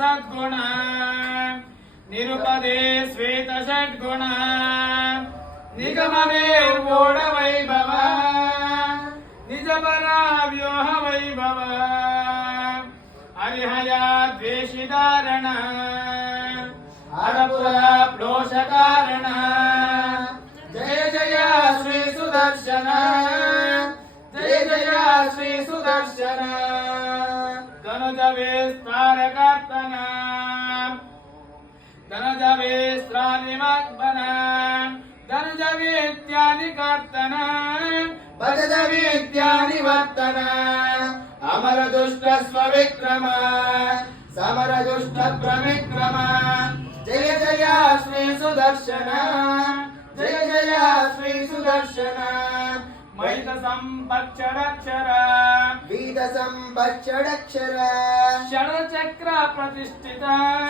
सद्गुण निरुपदे श्वेत षड्गुण निगमने मूढ वैभव निजबला व्योह वैभव हरिहया द्वेषिदारण हरपुरा प्लोष कारण जय जय श्री सुदर्शन जय जय श्री सुदर्शन धनुज विस्तार कर्तन धनुज विस्त्रानिमग्न धनुज विद्यानि कर्तन भजज विद्यानिवर्तन अमर दुष्ट स्वविक्रम समर दुष्ट प्रविक्रम जय जय श्री सुदर्शन जय जय श्री सुदर्शन मैत संपक्षर वीद संपक्षर षडचक्र प्रतिष्ठित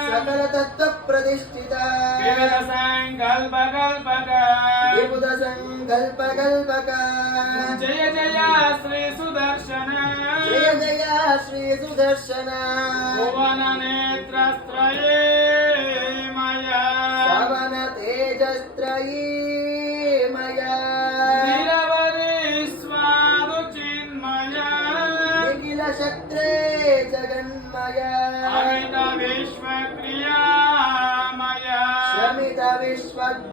सकल तत्व प्रतिष्ठित विविध संकल्प कल्पक विबुध संकल्प कल्पक जय जय श्री सुदर्शन जय जय श्री सुदर्शन भुवन नेत्रत्रये मया सवन तेजस्त्रये मया शक्रे जगन्मया अमित विश्व क्रियामया शमित विश्व